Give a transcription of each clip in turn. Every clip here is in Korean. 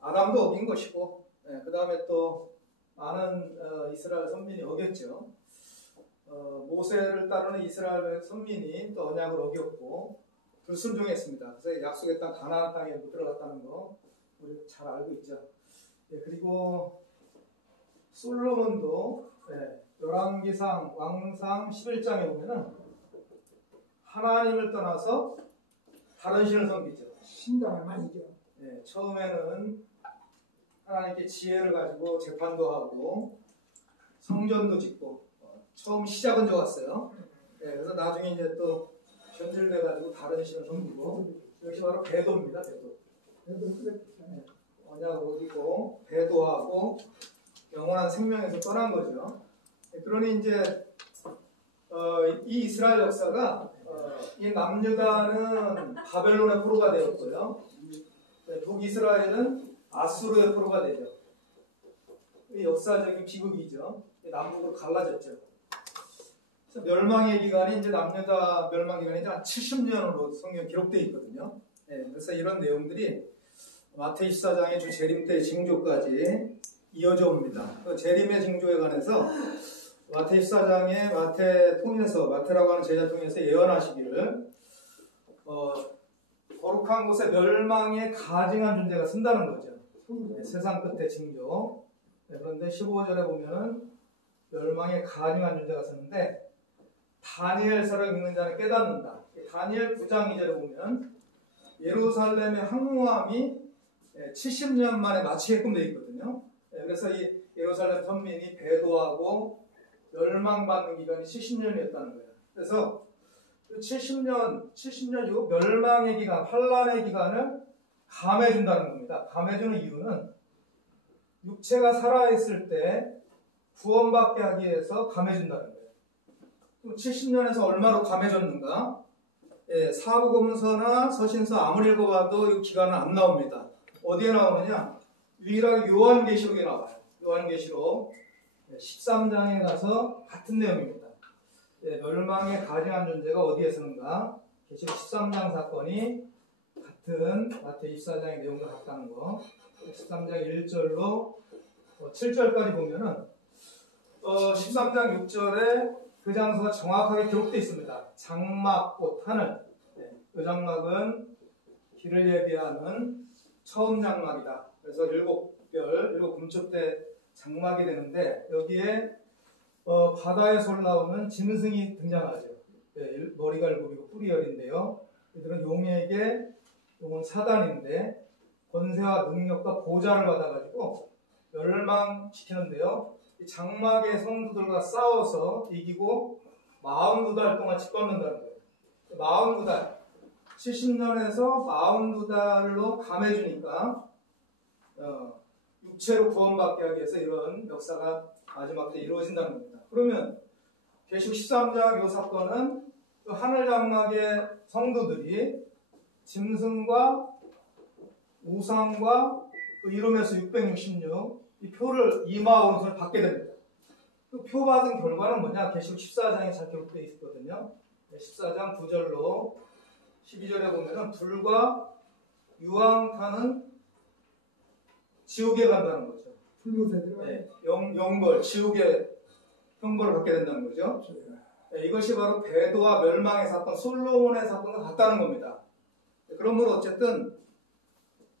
아담도 어긴 것이고, 그 다음에 또 많은 이스라엘 선민이 어겼죠. 모세를 따르는 이스라엘 선민이 또 언약을 어겼고 불순종했습니다. 그래서 약속의 땅 가나안 땅에 못 들어갔다는 거 우리 잘 알고 있죠. 그리고 솔로몬도 열왕기상 왕상 11장에 보면은 하나님을 떠나서 다른 신을 섬기죠. 신당을 많이죠. 처음에는 하나님께 지혜를 가지고 재판도 하고 성전도 짓고 처음 시작은 좋았어요. 그래서 나중에 이제 또 변질돼가지고 다른 신을 섬기고 이것이 바로 배도입니다. 배도. 언약을 어기고 배도하고 영원한 생명에서 떠난 거죠. 그러니 이제 이 이스라엘 역사가 이 남유다는 바벨론의 포로가 되었고요. 북이스라엘은 아수르의 포로가 되죠. 이 역사적인 비극이죠. 남북으로 갈라졌죠. 그래서 멸망의 기간이 이제 남유다 멸망 기간이 한 70년으로 성경 기록되어 있거든요. 그래서 이런 내용들이 마태 24장의 주 재림 때 징조까지 이어져 옵니다. 그 재림의 징조에 관해서 마태 24장에 마태라고 하는 제자 통해서 예언하시기를 거룩한 곳에 멸망에 가증한 존재가 쓴다는 거죠. 세상 끝의 징조. 그런데 15절에 보면은 멸망에 가증한 존재가 쓰는데 다니엘서를 읽는 자는 깨닫는다. 다니엘 9장 2절에 보면 예루살렘의 항무함이 70년 만에 마치게끔 되어 있거든요. 그래서 이 예루살렘 선민이 배도하고 멸망받는 기간이 70년이었다는 거예요. 그래서 70년 이후 멸망의 기간, 환란의 기간을 감해준다는 겁니다. 감해주는 이유는 육체가 살아있을 때 구원받게 하기 위해서 감해준다는 거예요. 70년에서 얼마로 감해줬는가? 사복음서나 서신서 아무리 읽어봐도 이 기간은 안 나옵니다. 어디에 나오느냐? 유일하게 요한계시록에 나와요. 요한계시록 13장에 가서 같은 내용입니다. 멸망에 가증한 존재가 어디에 쓰는가? 계시록 13장 사건이 같은 마태 24장의 내용과 같다는 거. 13장 1절로 7절까지 보면은 13장 6절에 그 장소가 정확하게 기록되어 있습니다. 장막꽃 하늘. 그 장막은 길을 예비하는 처음 장막이다. 그래서 7별, 7금초 때 장막이 되는데 여기에 바다에서 올라오는 짐승이 등장하죠. 머리가 7이고 뿔이 10인데요. 이들은 용은 사단인데 권세와 능력과 보좌를 받아가지고 멸망시키는데요. 이 장막의 성도들과 싸워서 이기고 42달 동안 짓밟는다는 거예요. 42달, 70년에서 42달로 감해주니까 육체로 구원받게 하기 위해서 이런 역사가 마지막 때 이루어진다는 겁니다. 그러면 계시록 13장 이 사건은 그 하늘장막의 성도들이 짐승과 우상과 그 이름에서 666 이 표를 이마오른손을 받게 됩니다. 그 표 받은 결과는 뭐냐? 계시록 14장에 잘 기록되어 있거든요. 14장 9절로 12절에 보면은 불과 유황타는 지옥에 간다는 거죠. 영벌, 지옥의 형벌을 받게 된다는 거죠. 이것이 바로 배도와 멸망의 사건, 솔로몬의 사건과 같다는 겁니다. 그러므로 어쨌든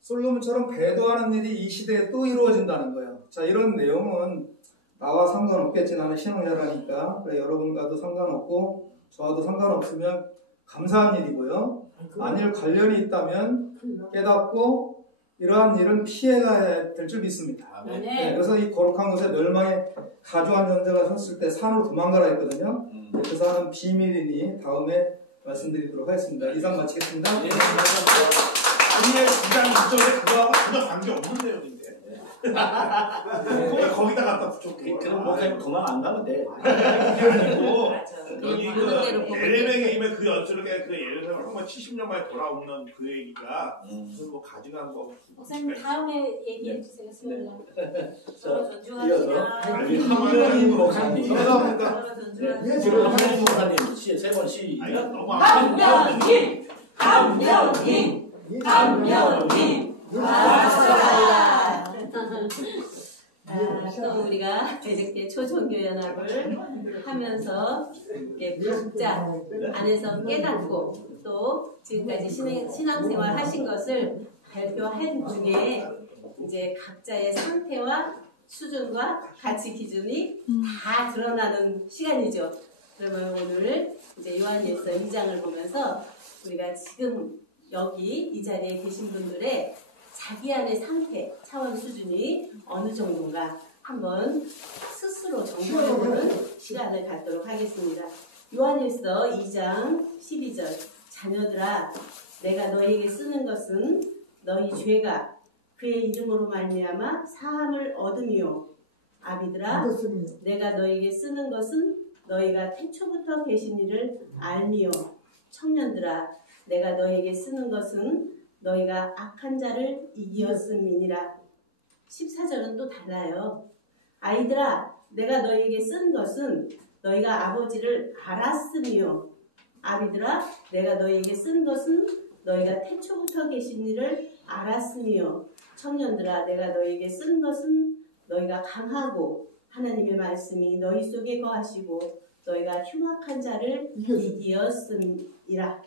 솔로몬처럼 배도하는 일이 이 시대에 또 이루어진다는 거예요. 자, 이런 내용은 나와 상관없겠지. 나는 신앙자라니까. 그래, 여러분과도 상관없고 저와도 상관없으면 감사한 일이고요. 만일 관련이 있다면 깨닫고 이러한 일은 피해가야 될 줄 믿습니다. 그래서 이 거룩한 곳에 멸망에 가주한 존재가 섰을 때 산으로 도망가라 했거든요. 그 산은 비밀이니 다음에 말씀드리도록 하겠습니다. 이상 마치겠습니다. 다니엘 9장 2절에 그거하고 전혀 관계없는 내용인데 그걸 거기다 갖다 붙였고 그럼 목사님 도망 안 가면 돼. 그리고 여기 그 엘레명의 힘에 그 연출에 그 예루살렘 한번 70년 만에 돌아오는 그 얘기가 무슨 뭐 가증한 거 목사님 다음에 얘기해 주세요. 수요일날. 하나님 목사님. 감사합니다. 지금 하나님 목사님 세 번 시. 감명님 감명님 감명님 감사합니다. 이렇게 초종교연합을 하면서 이렇게 각자 안에서 깨닫고 또 지금까지 신앙생활 하신 것을 발표한 중에 이제 각자의 상태와 수준과 가치 기준이 다 드러나는 시간이죠. 그러면 오늘 이제 요한일서 2장을 보면서 우리가 지금 여기 이 자리에 계신 분들의 자기 안의 상태, 차원 수준이 어느 정도인가 한번 스스로 점검해보는 시간을 갖도록 하겠습니다. 요한일서 2장 12절 자녀들아 내가 너희에게 쓰는 것은 너희 죄가 그의 이름으로 말미암아 사함을 얻음이요 아비들아 내가 너희에게 쓰는 것은 너희가 태초부터 계신 이를 알미요 청년들아 내가 너희에게 쓰는 것은 너희가 악한 자를 이기었음이니라. 14절은 또 달라요. 아이들아 내가 너희에게 쓴 것은 너희가 아버지를 알았음이요 아비들아 내가 너희에게 쓴 것은 너희가 태초부터 계신 이를 알았으며 청년들아 내가 너희에게 쓴 것은 너희가 강하고 하나님의 말씀이 너희 속에 거하시고 너희가 흉악한 자를 이기었음이라.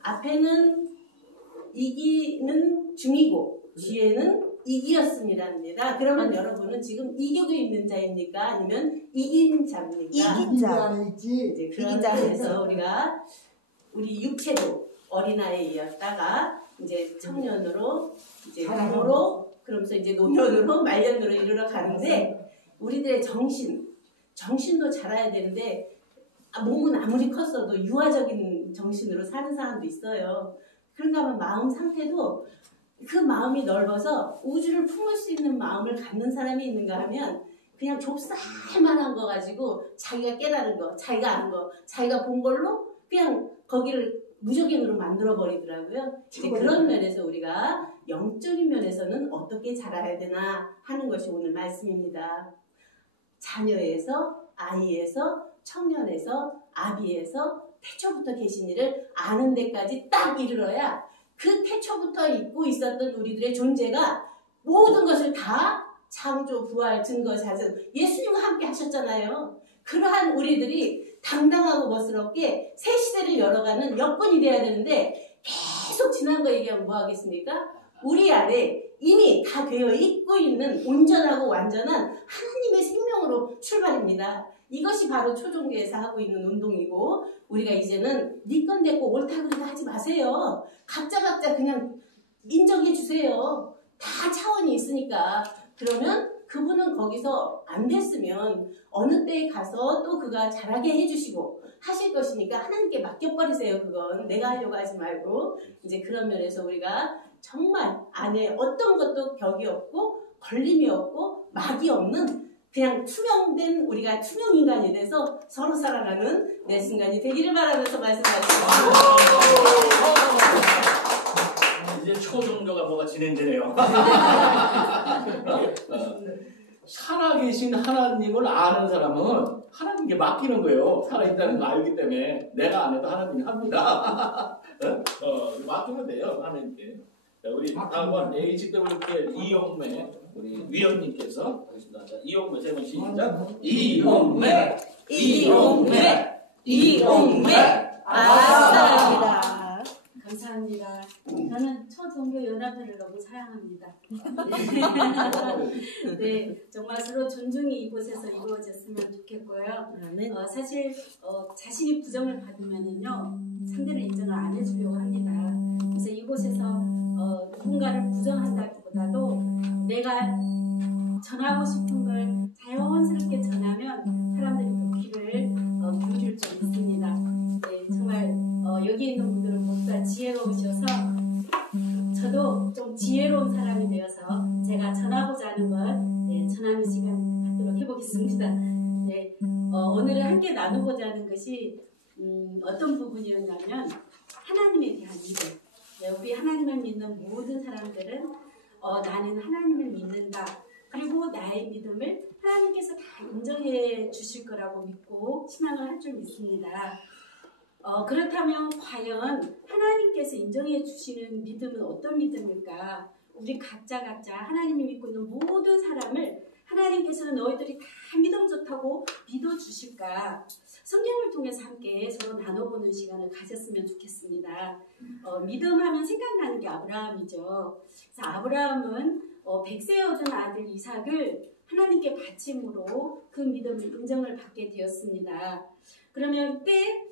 앞에는 이기는 중이고 뒤에는 이기었음이랍니다. 그러면 여러분은 지금 이기고 있는 자입니까? 아니면 이긴 자입니까? 이긴 자이지. 이제 그런 자에서 우리가 우리 육체로 어린아이였다가 이제 청년으로 이제 부모로 그러면서 이제 노년으로 말년으로 이르러 가는데 우리들의 정신도 자라야 되는데 몸은 아무리 컸어도 유아적인 정신으로 사는 사람도 있어요. 그런가 하면 마음 상태도 그 마음이 넓어서 우주를 품을 수 있는 마음을 갖는 사람이 있는가 하면 그냥 좁쌀만한 거 가지고 자기가 깨달은 거, 자기가 아는 거, 자기가 본 걸로 그냥 거기를 무적인으로 만들어버리더라고요. 이제 그런 면에서 우리가 영적인 면에서는 어떻게 자라야 되나 하는 것이 오늘 말씀입니다. 자녀에서, 아이에서, 청년에서, 아비에서 태초부터 계신 이를 아는 데까지 딱 이르러야 그 태초부터 있고 있었던 우리들의 존재가 모든 것을 다 창조, 부활, 증거, 자전 예수님과 함께 하셨잖아요. 그러한 우리들이 당당하고 멋스럽게 새 시대를 열어가는 여건이 돼야 되는데 계속 지난 거 얘기하면 뭐 하겠습니까? 우리 안에 이미 다 되어 있고 있는 온전하고 완전한 하나님의 생명으로 출발입니다. 이것이 바로 초종교에서 하고 있는 운동이고 우리가 이제는 네 건 됐고 옳다 그르다 하지 마세요. 각자 그냥 인정해 주세요. 다 차원이 있으니까. 그러면 그분은 거기서 안 됐으면 어느 때에 가서 또 그가 잘하게 해주시고 하실 것이니까 하나님께 맡겨버리세요. 그건 내가 하려고 하지 말고. 이제 그런 면에서 우리가 정말 안에 어떤 것도 벽이 없고 걸림이 없고 막이 없는 그냥 투명된 우리가 투명 인간이 돼서 서로 살아가는 내 순간이 되기를 바라면서 말씀하십니다. 이제 초종교가 뭐가 진행되네요. 살아계신 하나님을 아는 사람은 하나님께 맡기는 거예요. 살아있다는 거 알기 때문에 내가 안 해도 하나님이 합니다. 맡기면 돼요. 하나님께. 자, 우리 다음은 HWK 이용매 우리 위원님께서 하겠습니다. 자, 이용매 세 번 시작. 이용매 사랑합니다. 감사합니다. 저는 초종교 연합회를 너무 사랑합니다. 네, 정말 서로 존중이 이곳에서 이루어졌으면 좋겠고요. 사실 자신이 부정을 받으면은요 상대를 인정을 안 해주려고 합니다. 그래서 이곳에서 누군가를 부정한다기보다도 내가 전하고 싶은 걸 자연스럽게 전하면 사람들이 또 귀를 물길 좀 있습니다. 네, 정말 여기 있는 분들은 모두 다 지혜로우셔서 저도 좀 지혜로운 사람이 되어서 제가 전하고자 하는 걸 전하는 시간 갖도록 해보겠습니다. 네, 오늘은 함께 나누고자 하는 것이 어떤 부분이었냐면 하나님에 대한 믿음. 네, 우리 하나님을 믿는 모든 사람들은 나는 하나님을 믿는다. 그리고 나의 믿음을 하나님께서 다 인정해 주실 거라고 믿고 신앙을 할 줄 믿습니다. 그렇다면 과연 하나님께서 인정해 주시는 믿음은 어떤 믿음일까? 우리 각자 하나님이 믿고 있는 모든 사람을 하나님께서는 너희들이 다 믿음 좋다고 믿어주실까? 성경을 통해서 함께 서로 나눠보는 시간을 가졌으면 좋겠습니다. 믿음하면 생각나는 게 아브라함이죠. 그래서 아브라함은 100세에 얻은 아들 이삭을 하나님께 바침으로 그 믿음을 인정을 받게 되었습니다. 그러면 이때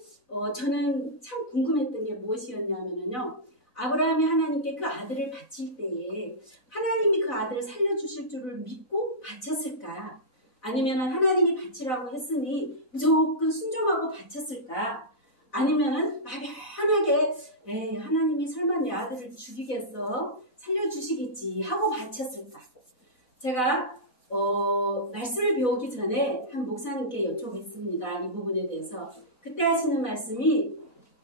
저는 참 궁금했던 게 무엇이었냐면요. 아브라함이 하나님께 그 아들을 바칠 때에 하나님이 그 아들을 살려주실 줄을 믿고 바쳤을까? 아니면 하나님이 바치라고 했으니 무조건 순종하고 바쳤을까? 아니면 막연하게 하나님이 설마 내 아들을 죽이겠어? 살려주시겠지 하고 바쳤을까? 제가 말씀을 배우기 전에 한 목사님께 여쭤봤습니다. 이 부분에 대해서. 그때 하시는 말씀이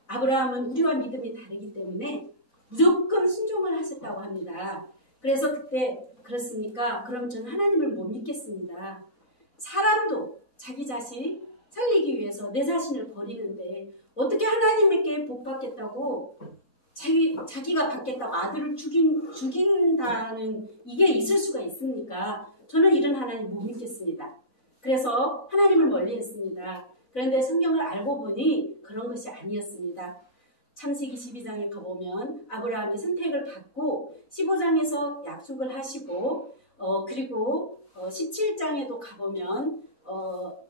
아브라함은 우리와 믿음이 다르기 때문에 무조건 순종을 하셨다고 합니다. 그래서 그때 그렇습니까? 그럼 저는 하나님을 못 믿겠습니다. 사람도 자기 자신 살리기 위해서 내 자신을 버리는데 어떻게 하나님께 복 받겠다고 자기가 받겠다고 아들을 죽인다는 이게 있을 수가 있습니까? 저는 이런 하나님 못 믿겠습니다. 그래서 하나님을 멀리했습니다. 그런데 성경을 알고 보니 그런 것이 아니었습니다. 창세기 12장에 가보면 아브라함이 선택을 받고 15장에서 약속을 하시고 그리고 17장에도 가보면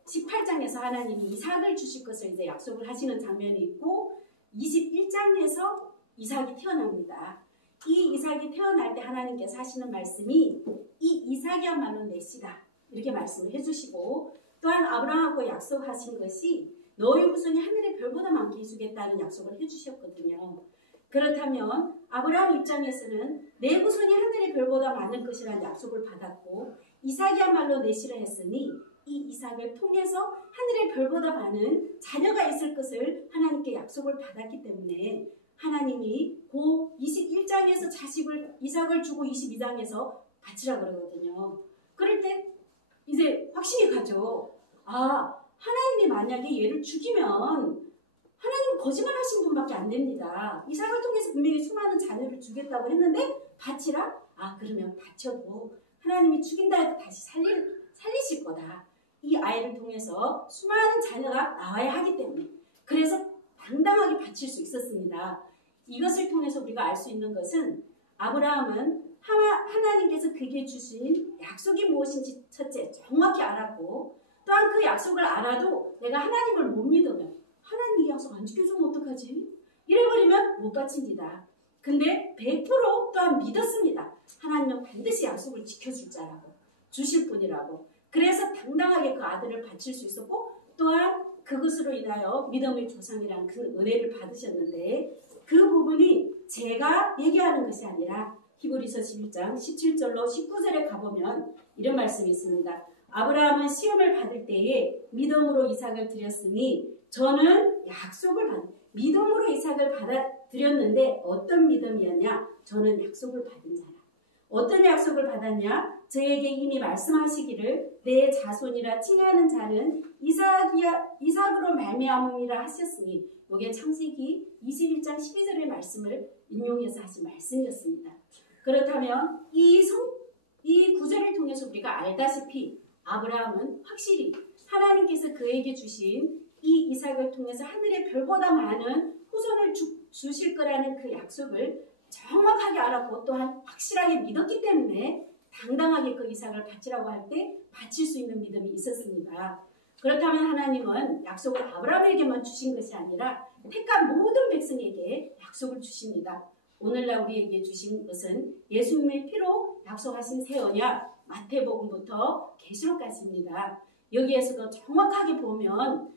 18장에서 하나님이 이삭을 주실 것을 이제 약속을 하시는 장면이 있고 21장에서 이삭이 태어납니다. 이 이삭이 태어날 때 하나님께서 하시는 말씀이 이 이삭이야말로 내 씨다 이렇게 말씀을 해주시고 또한 아브라함하고 약속하신 것이 너희 후손이 하늘의 별보다 많게 이루겠다는 약속을 해주셨거든요. 그렇다면 아브라함 입장에서는 내 후손이 하늘의 별보다 많을 것이라는 약속을 받았고 이삭이야말로 내 씨라 했으니 이 이삭을 통해서 하늘의 별보다 많은 자녀가 있을 것을 하나님께 약속을 받았기 때문에 하나님이 그 21장에서 이삭을 주고 22장에서 바치라고 그러거든요. 그럴 때 이제 확신이 가죠. 하나님이 만약에 얘를 죽이면 하나님은 거짓말 하신 분밖에 안 됩니다. 이삭을 통해서 분명히 수많은 자녀를 주겠다고 했는데 바치라? 그러면 바쳐도 하나님이 죽인다 해도 다시 살리실 거다. 이 아이를 통해서 수많은 자녀가 나와야 하기 때문에 그래서 당당하게 바칠 수 있었습니다. 이것을 통해서 우리가 알 수 있는 것은 아브라함은 하나님께서 그에게 주신 약속이 무엇인지 첫째 정확히 알았고 또한 그 약속을 알아도 내가 하나님을 못 믿으면 하나님 이 약속 안 지켜주면 어떡하지? 이래버리면 못 바칩니다. 근데 100% 또한 믿었습니다. 하나님은 반드시 약속을 지켜줄 자라고 주실 분이라고 그래서 당당하게 그 아들을 바칠 수 있었고 또한 그것으로 인하여 믿음의 조상이라는 그 은혜를 받으셨는데 그 부분이 제가 얘기하는 것이 아니라 히브리서 11장 17절로 19절에 가보면 이런 말씀이 있습니다. 아브라함은 시험을 받을 때에 믿음으로 이삭을 드렸으니 저는 믿음으로 이삭을 받아들였는데 어떤 믿음이었냐? 저는 약속을 받은 자라. 어떤 약속을 받았냐? 저에게 이미 말씀하시기를 내 자손이라 칭하는 자는 이삭으로 말미암음이라 하셨으니 이게 창세기 21장 12절의 말씀을 인용해서 하신 말씀이었습니다. 그렇다면 이 구절을 통해서 우리가 알다시피 아브라함은 확실히 하나님께서 그에게 주신 이 이삭을 통해서 하늘의 별보다 많은 후손을 주실 거라는 그 약속을 정확하게 알았고 또한 확실하게 믿었기 때문에 당당하게 그 이삭을 바치라고 할 때 바칠 수 있는 믿음이 있었습니다. 그렇다면 하나님은 약속을 아브라함에게만 주신 것이 아니라 택한 모든 백성에게 약속을 주십니다. 오늘날 우리에게 주신 것은 예수님의 피로 약속하신 새 언약 마태복음부터 계시록까지입니다. 여기에서도 정확하게 보면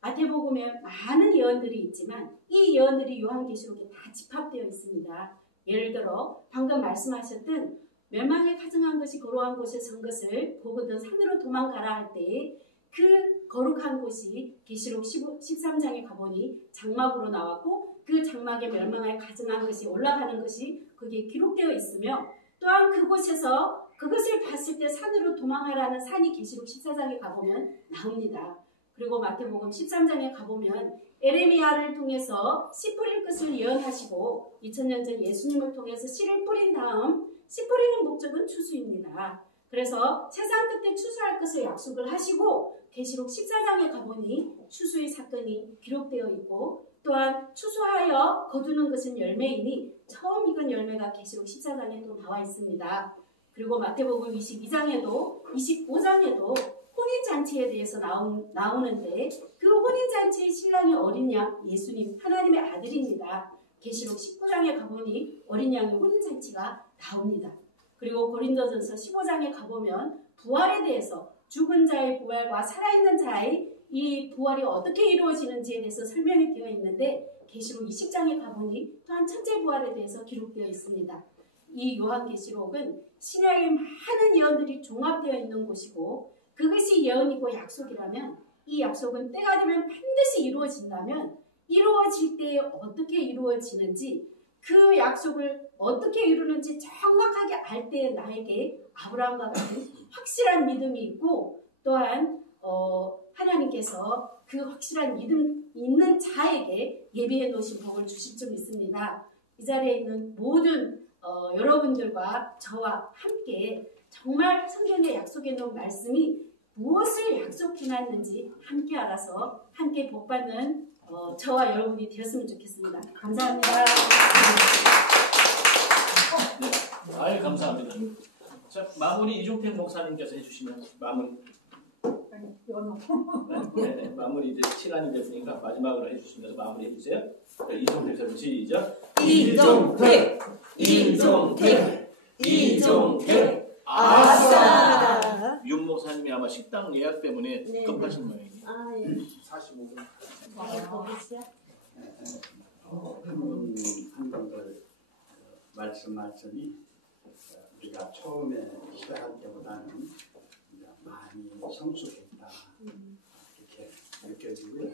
마태복음에 많은 예언들이 있지만 이 예언들이 요한계시록에 다 집합되어 있습니다. 예를 들어 방금 말씀하셨던 멸망에 가증한 것이 거룩한 곳에 선 것을 보거든 산으로 도망가라 할 때 그 거룩한 곳이 계시록 13장에 가보니 장막으로 나왔고 그 장막에 멸망에 가증한 것이 올라가는 것이 그게 기록되어 있으며 또한 그곳에서 그것을 봤을 때 산으로 도망하라는 산이 계시록 14장에 가보면 나옵니다. 그리고 마태복음 13장에 가보면 에레미야를 통해서 씨 뿌릴 것을 예언하시고 2000년 전 예수님을 통해서 씨를 뿌린 다음 씨 뿌리는 목적은 추수입니다. 그래서 세상 끝에 추수할 것을 약속을 하시고 계시록 14장에 가보니 추수의 사건이 기록되어 있고 또한 추수하여 거두는 것은 열매이니 처음 익은 열매가 계시록 14장에 또 나와 있습니다. 그리고 마태복음 22장에도 25장에도 혼인잔치에 대해서 나오는데 그 혼인잔치의 신랑이 어린 양 예수님 하나님의 아들입니다. 계시록 19장에 가보니 어린 양의 혼인잔치가 나옵니다. 그리고 고린도전서 15장에 가보면 부활에 대해서 죽은 자의 부활과 살아있는 자의 이 부활이 어떻게 이루어지는지에 대해서 설명이 되어 있는데 계시록 20장에 가보니 또한 천재 부활에 대해서 기록되어 있습니다. 이 요한계시록은 신약의 많은 예언들이 종합되어 있는 곳이고 그것이 예언이고 약속이라면 이 약속은 때가 되면 반드시 이루어진다면 이루어질 때 어떻게 이루어지는지 그 약속을 어떻게 이루는지 정확하게 알 때 나에게 아브라함과 같은 확실한 믿음이 있고 또한 하나님께서 그 확실한 믿음 있는 자에게 예비해 놓으신 복을 주실 줄 믿습니다. 이 자리에 있는 모든 여러분들과 저와 함께 정말 성경에 약속해 놓은 말씀이 무엇을 약속해놨는지 함께 알아서 함께 복받는 저와 여러분이 되었으면 좋겠습니다. 감사합니다. 아유, 감사합니다. 자, 마무리 이종택 목사님께서 해주시면 마무리. 네, 마무리 이제 시간이 됐으니까 마지막으로 해주시면서 마무리 해주세요. 네, 이종택 선생님 시작. 이종택, 이종택, 이종택. 아싸. 윤 목사님이 아마 식당 예약 때문에 네. 급하신 모양이에요. 아, 예. 45분. 한분들 말씀이 우리가 처음에 시작할 때보다는 많이 성숙했다 이렇게 느껴지고요.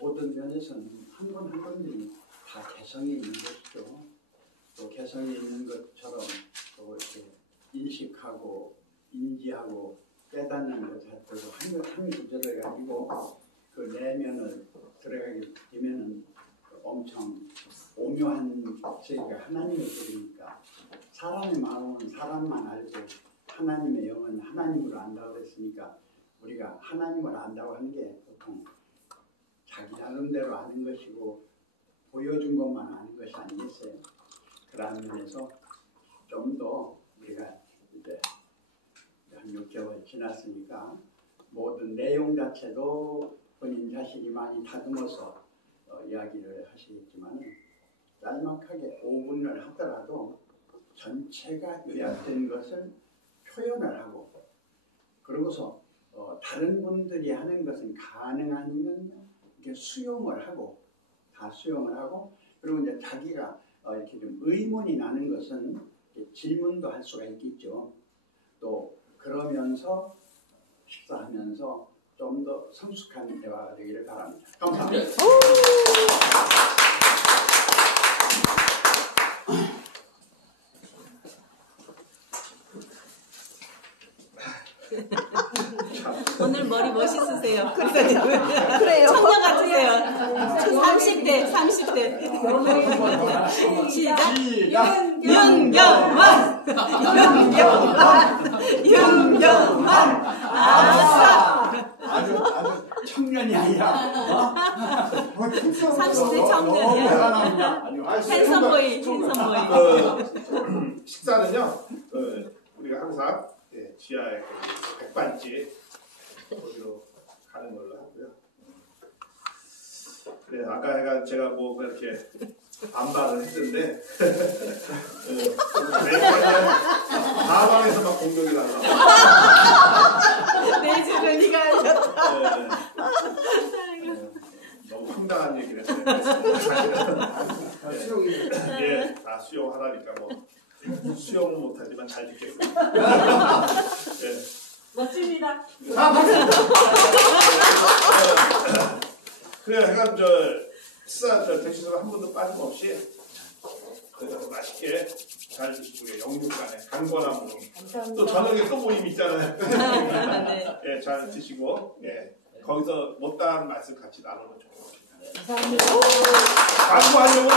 모든 면에서는 한 분 한 분들이 다 개성이 있는 것이죠. 또 개성이 있는 것처럼 또 이렇게 인식하고 인지하고 깨닫는 것 자체도 한 구절을 가지고 그 내면을 들어가게 되면은 엄청 오묘한 저희가 하나님의 길이니까 사람의 마음은 사람만 알고 하나님의 영은 하나님으로 안다고 그랬으니까 우리가 하나님을 안다고 하는 게 보통 자기 나름대로 아는 것이고 보여준 것만 아는 것이 아니겠어요. 그런 면에서 좀 더 우리가 이제 한 6개월 지났으니까 모든 내용 자체도 본인 자신이 많이 다듬어서 이야기를 하시겠지만 짤막하게 5분을 하더라도 전체가 요약된 것을 표현을 하고 그러고서 다른 분들이 하는 것은 가능하면 이렇게 수용을 하고 다 수용을 하고 그리고 이제 자기가 이렇게 좀 의문이 나는 것은 질문도 할 수가 있겠죠. 또 그러면서 식사하면서 좀 더 성숙한 대화가 되기를 바랍니다. 감사합니다. 오늘 머리 멋있으세요. 그래요. 청년 같으세요. 30대. 시작. 윤경환. 아싸. 아주 청년이 아니라 30대 청년이야. 핸섬보이. 식사는요. 우리가 항상 지하에 백반집 거기로 가는 걸로 하고요. 그래 아까 제가 뭐 그렇게 반발을 했는데 사방에서 막 공격이 나서 내 집을 네가 알렸다. 너무 황당한 얘기를 했어요. 사실은 다 수용하라니까 뭐 수용은 못하지만 잘 듣겠습니다. 멋집니다. 그래 약간 식사 대신에 한 번도 빠짐없이 그래서 맛있게 잘 드시고 영육간에 강건함으로 또 저녁에 또 모임 있잖아요. 네, 잘 드시고 거기서 못다한 말씀 같이 나누면 좋겠습니다. 감사합니다. 광고하려고